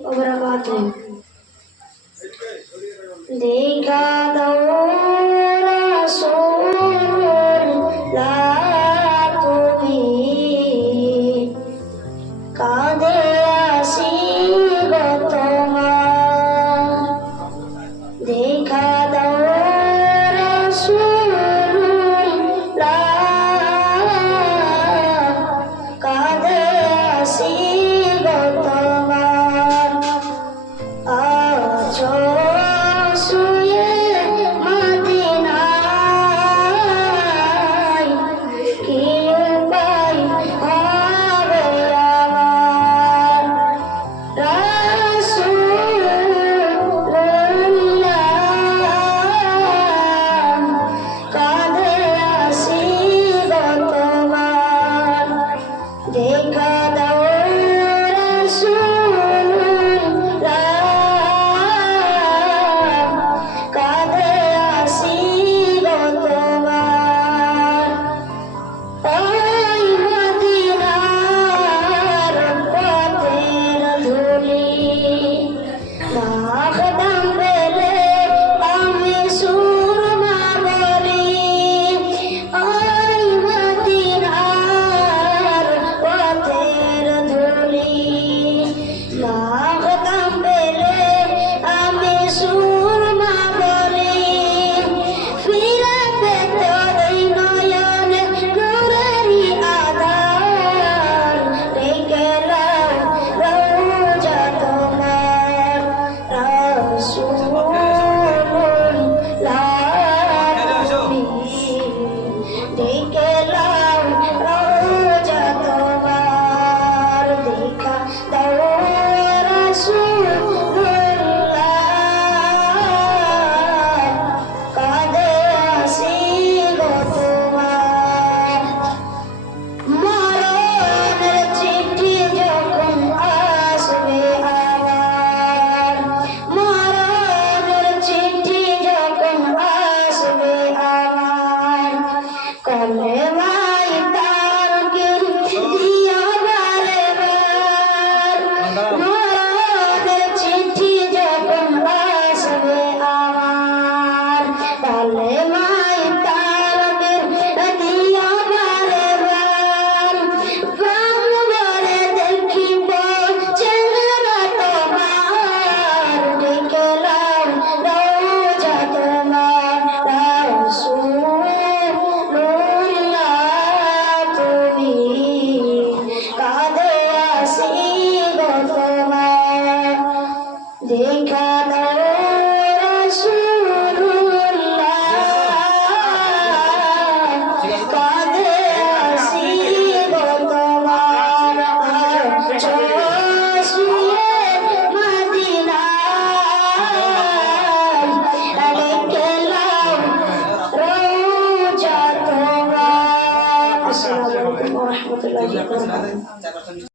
wabarakatuh. Dika Rasulullah তুমি কাঁদে আসি গো তোমার দেখা দাও রাসূলুল্লাহ কাঁদে আসি গো তোমার আছো শুয়ে মদিনায় কি উপায় হবে আমার রাসূলুল্লাহ কাঁদে আসি গো তোমার দেখা দাও রাসূলুল্লাহ কাঁদে আসি গো তোমার ওই মদিনার পথের ধুলি মাখদাম পেলে আমি সুরমা বলি ওই মদিনার পথের ধুলি মাখদাম পেলে আমি সুরমা বলি ফিরে পেতে ওই নয়নে নূরেরই আধার রেখে লাও রওজা তোমার রাসূলুল্লাহ তুমি রেখে লাও রওজা তোমার দেখা দাও রাসূলুল্লাহ কাঁদে আসি গো তোমার মরণের চিঠি যখন আসবে আমার মরণের চিঠি যখন আসবে আমার কলেমায় তারকির দিও বারে বার মরণের চিঠি যখন আসবে আমার কলেমায় তারকির দিও বারে বার প্রাণ ভরে দেখিব চেহারা তোমার ডেকে লাও রওজা তোমার রাসূলুল্লাহ তুমি কাঁদে আসি গো তোমার দেখা দাও রাসূলুল্লাহ কাঁদে আসি গো তোমার আছো শুয়ে মদিনায় রেখে লাও রওজা তোমার। আসসালামু আলাইকুম ওয়া রাহমাতুল্লাহি ওয়া বারাকাতুহু।